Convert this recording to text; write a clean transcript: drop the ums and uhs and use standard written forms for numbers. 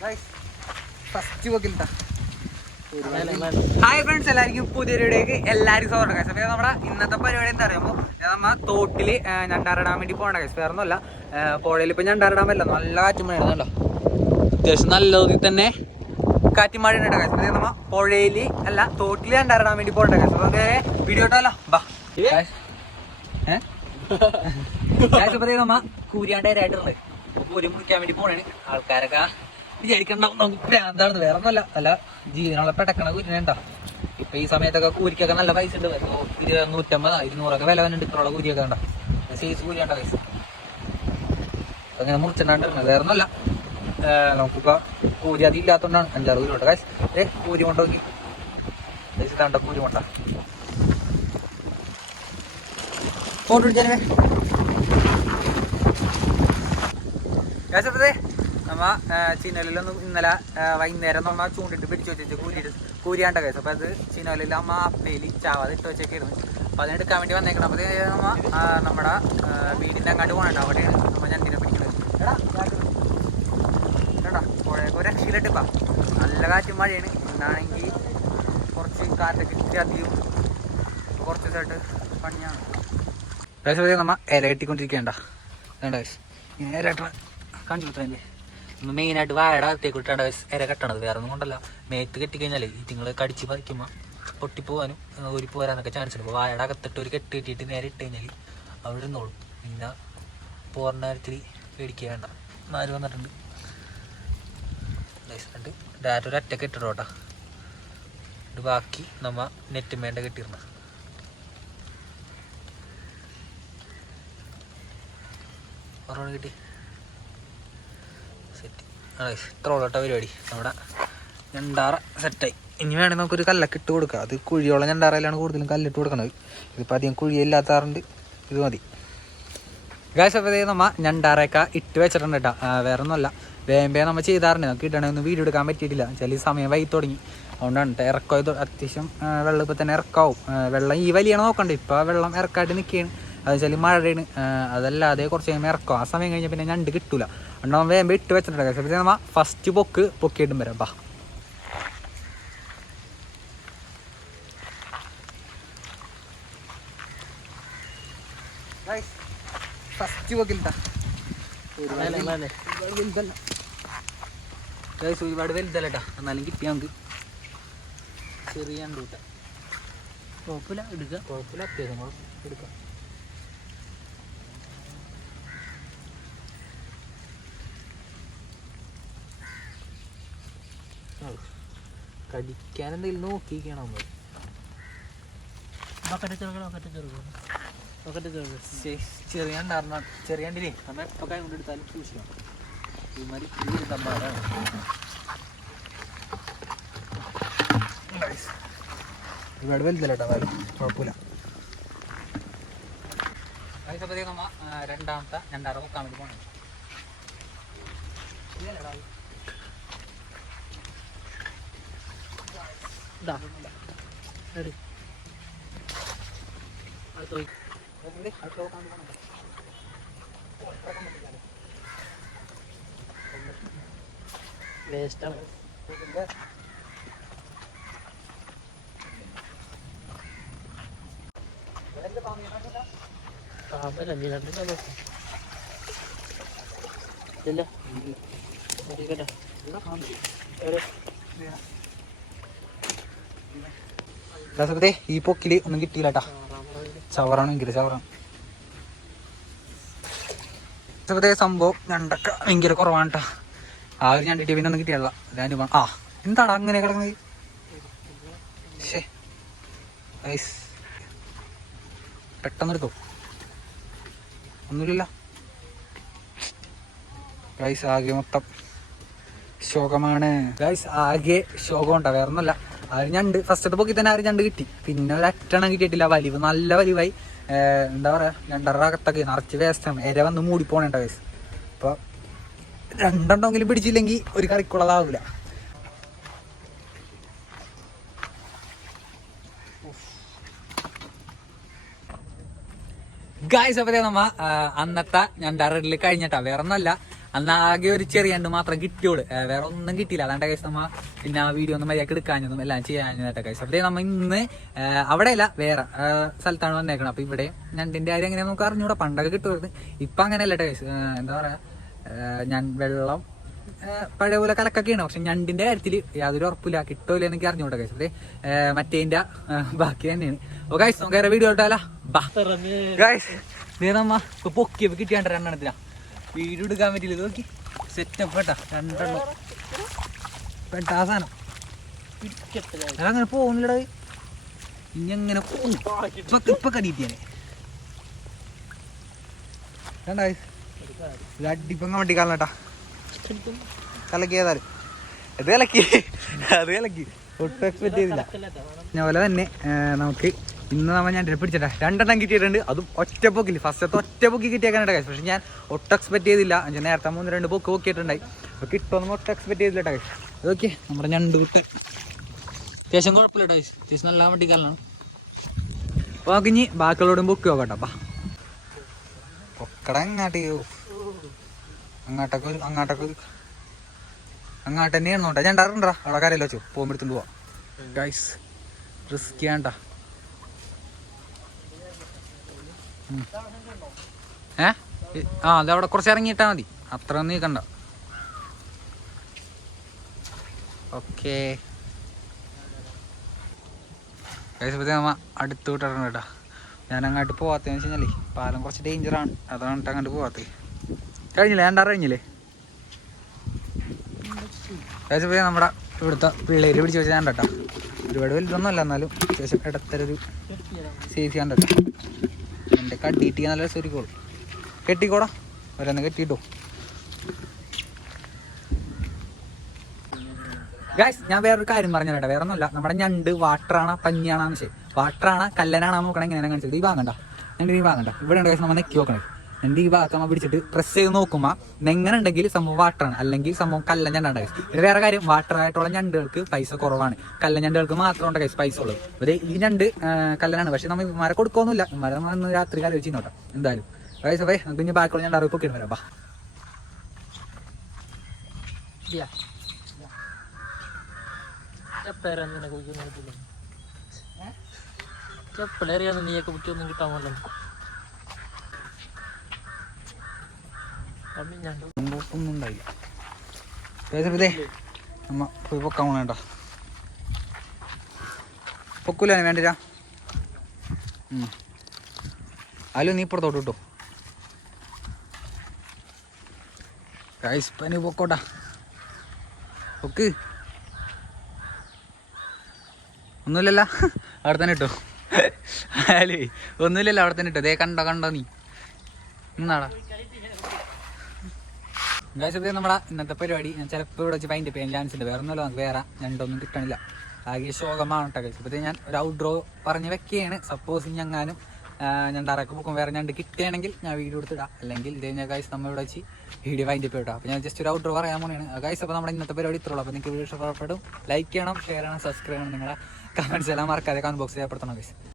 First പോക്കില്ല. Hi friends, എല്ലാവർക്കും പുതിയൊരു വീഡിയോക്ക് എല്ലാവരും സ്വാഗതം. ഗൈസ് അപ്പോൾ നമ്മുടെ ഇന്നത്തെ പരിപാടി എന്താ പറയുമ്പോൾ നമ്മ തോട്ടിൽ ഞണ്ടാറിടാൻ വേണ്ടി പോകണ്ട. ഗൈസ് വേറെ ഒന്നുമല്ല, പുഴയിൽ ഇപ്പം ഞണ്ടാറിടാൻ പറ്റില്ല, നല്ല കാറ്റും മഴ ഉണ്ടല്ലോ, അത്യാവശ്യം നല്ല തോതിൽ തന്നെ കാറ്റും മഴ ഉണ്ട്. ഗൈസ് അപ്പോൾ നമ്മ പുഴയിൽ അല്ല തോട്ടിൽ ഞണ്ടാറിടാൻ വേണ്ടി പോകണ്ട. ഗൈസ് അപ്പോൾ വീഡിയോ ഇട്ടല്ലോ ബാ. ഇപ്പോൾ നമ്മ കൂരിയാണ്ടായിട്ടുണ്ട്, കൂരി മുറിക്കാൻ വേണ്ടി പോണേ. ആൾക്കാരൊക്കെ വിചാരിക്കണ്ട നമുക്ക് എന്താണെന്ന്, വേറെ ഒന്നുമല്ല, അല്ല ജീവനുള്ള പെടക്കണ കൂരിനുണ്ടോ. ഇപ്പൊ ഈ സമയത്തൊക്കെ കൂരിക്കൊക്കെ നല്ല പൈസ ഉണ്ട്, 150 200 വില വന്നിട്ട് ഇത്രയുള്ള കൂരിയൊക്കെ ഉണ്ടോ, സൈസ് കൂരിയാണ്ട പൈസ. അങ്ങനെ മുറിച്ചിട്ടുണ്ടായിരുന്നു, വേറെ ഒന്നുമല്ല, നമുക്കിപ്പോ കൂരി അത് ഇല്ലാത്തതുകൊണ്ടാണ് 5-6 കൂരി ഉണ്ട്. കൂരി കൊണ്ട് നോക്കി പൈസ തണ്ട കൂരി കൊണ്ട ഫോട്ടോ പിടിച്ചാലേ കേസപ്പതേ. നമ്മ ചീനലിലൊന്നും ഇന്നലെ വൈകുന്നേരം നമ്മ ചൂണ്ടിട്ട് പിടിച്ചു വെച്ചു കൂരിയാണ്ട കേസ്. അപ്പോൾ അത് ചീനലിൽ അമ്മ അപ്പേലി ചാവാതെ ഇട്ട് വെച്ചേക്കായിരുന്നു. അപ്പോൾ അതിനെടുക്കാൻ വേണ്ടി വന്നേക്കണം. അപ്പോൾ നമ്മ നമ്മുടെ വീടിൻ്റെ അങ്ങോട്ട് പോകണുണ്ട്, അവിടെയാണ് നമ്മൾ ഞണ്ടിനെ പിടിക്കുന്നത്. കേട്ടാ പുഴയൊക്കെ ഒരു രക്ഷയിലിട്ടിപ്പാ, നല്ല കാറ്റും മഴയാണ്. ഇന്നാണെങ്കിൽ കുറച്ച് കാറ്റൊക്കെ ഇച്ചിരി അധികം കുറച്ച് ദിവസമായിട്ട് പണിയാണ്. കേസ് നമ്മ ഇല കെട്ടിക്കൊണ്ടിരിക്കേണ്ട വേണ്ട കേസ്, നേരായിട്ട് കാണിച്ചു കൊടുത്തേ. മെയിനായിട്ട് വാഴയുടെ അകത്തേക്ക് ഇട്ടാണ് ഇര കെട്ടണത്, വേറെ ഒന്നും കൊണ്ടല്ല. മേത്ത് കെട്ടിക്കഴിഞ്ഞാൽ ഇതിങ്ങൾ കടിച്ച് പറിക്കുമ്പോൾ പൊട്ടിപ്പോവാനും ഊരിപ്പ് വരാനൊക്കെ ചാൻസ് ഉണ്ട്. അപ്പോൾ വാഴയുടെ അകത്തിട്ട് ഒരു കെട്ട് കെട്ടിയിട്ട് നേരെ ഇട്ട് കഴിഞ്ഞാൽ അവിടെ ഇരുന്നോളും. പിന്നെ പോറിൻ്റെ കാര്യത്തിൽ പേടിക്കുക വേണ്ട. 4 വന്നിട്ടുണ്ട് എന്നിട്ട് ഡയറക്റ്റ് ഒരു ഒറ്റ കെട്ടിടോട്ടാ. ഇത് ബാക്കി നമ്മ നെറ്റ് മേണ്ട കെട്ടിയിരുന്ന ഓർമ്മ കിട്ടി. ഇത്ര ഉള്ളട്ട പരിപാടി, നമ്മുടെ ഞണ്ടാറ സെറ്റായി. ഇനി വേണമെങ്കിൽ നമുക്കൊരു കല്ലൊക്കെ ഇട്ട് കൊടുക്കാം. അത് കുഴിയുള്ള ഞണ്ടാറയിലാണ് കൂടുതലും കല്ലിട്ട് കൊടുക്കണത്. ഇതിപ്പോൾ അധികം കുഴിയില്ലാത്താറുണ്ട്, ഇത് മതി. ഗൈസ് അപ്പോൾ നമ്മ ഞണ്ടാറയൊക്കെ ഇട്ട് വെച്ചിട്ടുണ്ട് കേട്ടോ, വേറെ ഒന്നുമല്ല. വേമ്പേ നമ്മൾ ചെയ്താറുണ്ട്, നമുക്ക് ഇടണമെന്ന് വീഡിയോ എടുക്കാൻ പറ്റിയിട്ടില്ല, ചില സമയം വൈകി തുടങ്ങി. അതുകൊണ്ടാണ് ഇറക്കോ അത്യാവശ്യം വെള്ളം ഇപ്പോൾ തന്നെ ഇറക്കാവും. വെള്ളം ഈ വലിയാണ് നോക്കണ്ട, ഇപ്പോൾ വെള്ളം ഇറക്കായിട്ട് നിൽക്കുകയാണ്. അത് വെച്ചാൽ മഴയാണ്, അതല്ലാതെ കുറച്ച് കഴിയുമ്പോൾ ഇറക്കും. ആ സമയം കഴിഞ്ഞാൽ പിന്നെ ഞണ്ട് കിട്ടൂല. ഉണ്ടാവും വേമ്പ ഇട്ട് വെച്ചിട്ടുണ്ട്. പക്ഷേ നമ്മ ഫസ്റ്റ് പൊക്കിയിട്ടും വരാം ബാ. ഫസ്റ്റ് പൊക്കില്ല, ഒരുപാട് വലുതല്ല കേട്ടോ, എന്നാലും കിട്ടിയാൽ നമുക്ക് ചെറിയ ഞണ്ട് കിട്ടാം. കുഴപ്പമില്ല, എടുക്കാം, കുഴപ്പമില്ല, അത്യാവശ്യം എടുക്കാം. കടിക്കാൻ എന്തെങ്കിലും നോക്കിക്കണം. ചെറിയ ചെറിയണ്ടില്ലേ നമ്മൾ എപ്പോൾ കൈ കൊണ്ടെടുത്താലും സൂക്ഷിക്കണം. ഇമാതിരി തമ്പാടാണ്. ഒരുപാട് വലുതല്ല കേട്ടോ, എന്നാലും കുഴപ്പമില്ല. അതിപ്പോ നമ്മ രണ്ടാമത്തെ ഞണ്ടാറ പൊക്കാൻ വേണ്ടി പോകണം. വേസ്റ്റാണ്. ഈ പൊക്കില് ഒന്നും കിട്ടിയില്ല കേട്ടാ, ചവറാണ്, ഭയങ്കര ചവറാണ്. സംഭവം ഞണ്ടൊക്കെ ഭയങ്കര കുറവാണ് കേട്ടാ. ആ ഒരു ഞണ്ടിട്ട് പിന്നെ ഒന്നും കിട്ടിയല്ല. ആ എന്താണ് അങ്ങനെ കിടക്കുന്നത്? പെട്ടെന്ന് എടുത്തോ, ഒന്നുമില്ല ഗൈസ്. ആകെ മൊത്തം ശോകമാണ് ഗൈസ്, ആകെ ശോകം ഉണ്ടാ, വേറെ ഒന്നുമല്ല. ആ ഒരു ഞണ്ട് ഫസ്റ്റത്തെ പൊക്കി തന്നെ ആ ഒരു ഞണ്ട് കിട്ടി, പിന്നെ ഒരു അറ്റണം കിട്ടിയിട്ടില്ല. വലിവ് നല്ല വലിവായി, എന്താ പറയുക, ഞണ്ടറ അകത്തൊക്കെ നിറച്ച് വേസ്റ്റാണ്, ഇര വന്ന് മൂടിപ്പോണേണ്ട ഗൈസ്. അപ്പോൾ രണ്ടെണ്ണമെങ്കിലും പിടിച്ചില്ലെങ്കിൽ ഒരു കറിക്കുള്ളതാവില്ല. ഗായ്സ് അപ്പോൾ നമ്മ അന്നത്തെ ഞണ്ടാറിൽ കഴിഞ്ഞിട്ടാ, വേറെ ഒന്നല്ല, അന്ന് ആകെ ഒരു ചെറിയ ഞണ്ട് മാത്രം കിട്ടിയോളൂ, വേറെ ഒന്നും കിട്ടിയില്ല. അതാണ്ട് കൈസ് നമ്മ പിന്നെ ആ വീഡിയോ ഒന്നും മര്യാദക്ക് എടുക്കാഞ്ഞതും എല്ലാം ചെയ്യാഞ്ഞതായിട്ട് കൈസ്. അപ്പഴേ നമ്മ ഇന്ന് അവിടെയല്ല വേറെ സ്ഥലത്താണ് വന്നേക്കണം. അപ്പൊ ഇവിടെ ഞണ്ടിന്റെ കാര്യം എങ്ങനെയാ നമുക്ക് അറിഞ്ഞൂടാ. പണ്ടൊക്കെ കിട്ടുമായിരുന്നു, ഇപ്പൊ അങ്ങനെയല്ല കൈസ്. എന്താ പറയാ, ഞാൻ വെള്ളം പഴയ പോലെ കലക്കൊക്കെയാണ്. പക്ഷെ ഞണ്ടിന്റെ കാര്യത്തിൽ യാതൊരു ഉറപ്പില്ല, കിട്ടുമല്ലോ എനിക്ക് അറിഞ്ഞൂടാ കൈസ്. അതെ മറ്റേന്റെ ബാക്കി തന്നെയാണ്. ഓ ഗൈസ് നമുക്ക് വേറെ വീഡിയോ ഇട്ടാലോ. ഗൈസ് ഇതേ നമ്മ ഇപ്പൊ പൊക്കിയപ്പോ കിട്ടിയാണ്ട് രണ്ടെണ്ണത്തിനാ വീഡിയോ എടുക്കാൻ പറ്റില്ല. ഇത് നോക്കി സെറ്റപ്പ് കേട്ടാ, രണ്ടെണ്ണം പെട്ടാ സാധനം. അതങ്ങനെ പോകുന്നില്ലട, ഇനി അങ്ങനെ പോകുന്നു. ഇപ്പൊ കടിയിട്ടാണ് രണ്ടായി അടിപ്പങ്ങ വണ്ടി കാലട്ടാ കലക്കി. ഏതായാലും ഇത് കലക്കി, അത് കലക്കി, ഒട്ടും എക്സ്പെക്ട് ചെയ്തില്ല. അതുപോലെ തന്നെ നമുക്ക് ഇന്ന് നമ്മൾ ഞാൻ പിടിച്ചിട്ടാ രണ്ടെണ്ണം കിട്ടിയിട്ടുണ്ട്. അതും ഒറ്റപ്പൊക്കില്ല, ഫസ്റ്റത്തെ ഒറ്റപ്പൊക്കി കിട്ടിയേക്കാനായിട്ട് കൈസ്. പക്ഷെ ഞാൻ ഒട്ടും എക്സ്പെക്ട് ചെയ്തില്ല. ഞാൻ നേരത്തെ 1-2 പൊക്ക് പൊക്കിയിട്ടുണ്ടായി. അപ്പോൾ കിട്ടുമെന്ന് ഒട്ടും എക്സ്പെക്ട് ചെയ്തില്ല കൈസ്. ഓക്കെ നമ്മുടെ ഞണ്ട് വിട്ട് അത്യാവശ്യം കുഴപ്പമില്ല കൈസ്, അത്യാവശ്യം നല്ല വണ്ടിക്കാലാണ്. അപ്പോൾ നമുക്ക് ഇനി ബാക്കിയുള്ളോടും പൊക്കി നോക്കട്ടെ. പൊക്കട അങ്ങോട്ട് തന്നെയാണ് നോട്ടാ. ഞാൻ ഉണ്ടാറുണ്ടാ അവിടെ കാര്യമല്ലോ വെച്ചു പോകുമ്പോഴത്തേക്ക് പോവാം ഗൈസ്. റിസ്ക് ചെയ്യണ്ട. അതവിടെ കുറച്ച് ഇറങ്ങിയിട്ടാ മതി, അത്ര ഒന്നും നീക്കണ്ട. ഓക്കെ ഗൈസ് നമ്മ അടുത്ത് വിട്ടിട്ടുണ്ട് കേട്ടോ. ഞാൻ അങ്ങോട്ട് പോവാത്തതെന്ന് വെച്ച് കഴിഞ്ഞാൽ പാലം കുറച്ച് ഡേഞ്ചറാണ്, അതാണ് അങ്ങോട്ട് പോവാത്തത്. കഴിഞ്ഞില്ലേ രണ്ടാറ് കഴിഞ്ഞില്ലേ ഗൈസ്. നമ്മുടെ ഇവിടുത്തെ പിള്ളേര് പിടിച്ച് വെച്ച് ഞാൻ കേട്ടോ. ഒരുപാട് വലുതൊന്നും അല്ല, എന്നാലും അത്യാവശ്യം ഇടത്തരൊരു സേഫ് ചെയ്യാൻ കേട്ടോ. എൻ്റെ കട്ടിയിട്ട് നല്ല സ്വരിക്കോളും. കെട്ടിക്കോടാ, ഒരെണ്ണം കെട്ടിയിട്ടോ ഗൈസ്. ഞാൻ വേറൊരു കാര്യം പറഞ്ഞു കേട്ടോ, വേറെ ഒന്നുമില്ല. നമ്മുടെ ഞണ്ട് വാട്ടറാണ് പഞ്ഞിയാണെന്ന് ശരി, വാട്ടറാണ് കല്ലനാണ് നോക്കണം എങ്ങനെയാണ് കാണിച്ചത്. ഈ വാങ്ങണ്ട ഞണ്ട്, ഈ വാങ്ങണ്ട. ഇവിടെ ഉണ്ട് ഗൈസ്, നമ്മൾ നെക്കി നോക്കണേ. എൻ്റെ ഈ ഭാഗത്ത് നമ്മൾ പിടിച്ചിട്ട് പ്രസ് ചെയ്ത് നോക്കുമ്പോൾ എങ്ങനെ ഉണ്ടെങ്കിൽ സംഭവം വാട്ടറാണ്, അല്ലെങ്കിൽ സംഭവം കല്ല ഞണ്ടാണ് കൈസ്. ഇത് വേറെ കാര്യം, വാട്ടറായിട്ടുള്ള ഞണ്ടുകൾക്ക് പൈസ കുറവാണ്, കല്ല ഞണ്ടുകൾക്ക് മാത്രമുണ്ട് കൈസ് പൈസ ഉള്ളത്. അതെ ഈ ഞണ്ട് കല്ലനാണ്, പക്ഷെ നമ്മൾ ഇമാരെ കൊടുക്കൊന്നുമില്ല. ഇമാരെ നമ്മൾ ഇന്ന് രാത്രി കാലം വെച്ച് നോട്ടാം എന്തായാലും കൈസ്. അപ്പേ നമുക്ക് ഇനി ബാക്കിയുള്ള ഞണ്ട് അറിവ് പൊക്കിയിട്ട് വരാം. ഒന്നും ഉണ്ടായില്ല നമ്മ പോയി പൊക്കാൻ വേണ്ട. പൊക്കൂല വേണ്ടിരാ അല്ലോ, നീ ഇപ്പുറത്തോട്ട് കിട്ടോ ഗൈസ്. പനി പൊക്കോട്ടാ, പൊക്ക്. ഒന്നുമില്ലല്ലോ അവിടെ തന്നെ ഇട്ടോ. അല്ലേ ഒന്നുമില്ലല്ലോ അവിടെ തന്നെ ഇട്ടോ. ദേ കണ്ടോ നീ എന്നാടാ ഗൈസ്. ഇത് നമ്മുടെ ഇന്നത്തെ പരിപാടി. ഞാൻ ചിലപ്പോൾ ഇവിടെ വെച്ച് പൈൻ്റെ ചെയ്യാൻ ചാൻസ് ഉണ്ട്. വേറെ ഒന്നുമല്ല, നമുക്ക് വേറെ ഞണ്ടൊന്നും കിട്ടണില്ല, ആകെ ശോകമാണ് കേട്ടോ ഗൈസ്. ഇപ്പോഴത്തെ ഞാൻ ഒരു ഔട്ട്ഡ്രോ പറഞ്ഞ് വെക്കുകയാണ്. സപ്പോസ് ഞങ്ങാനും ഞണ്ടാറൊക്കെ പോകും വേറെ ഞണ്ട് കിട്ടുകയാണെങ്കിൽ ഞാൻ വീഡിയോ എടുത്തിടാം, അല്ലെങ്കിൽ ഇത് കഴിഞ്ഞാൽ ഗൈസ് നമ്മൾ ഇവിടെ വെച്ച് വീഡിയോ വൈൻഡ് അപ്പ് ഇടാം. അപ്പോൾ ഞാൻ ജസ്റ്റ് ഒരു ഔട്ട്ഡ്രോ പറയാൻ പോലെയാണ് ഗൈസ്. അപ്പോൾ നമ്മുടെ ഇന്നത്തെ പരിപാടി ഇത്രയുള്ളൂ. അപ്പോൾ നിങ്ങൾക്ക് വീഡിയോ ഇഷ്ടപ്പെടും, ലൈക്ക് ചെയ്യണം, ഷെയർ ചെയ്യണം, സബ്സ്ക്രൈബ് ചെയ്യണം. നിങ്ങളുടെ കമൻറ്റ്സ് എല്ലാം മറക്കാതെ കമൻറ്റ് ബോക്സിൽ രേഖപ്പെടുത്തണം ഗൈസ്.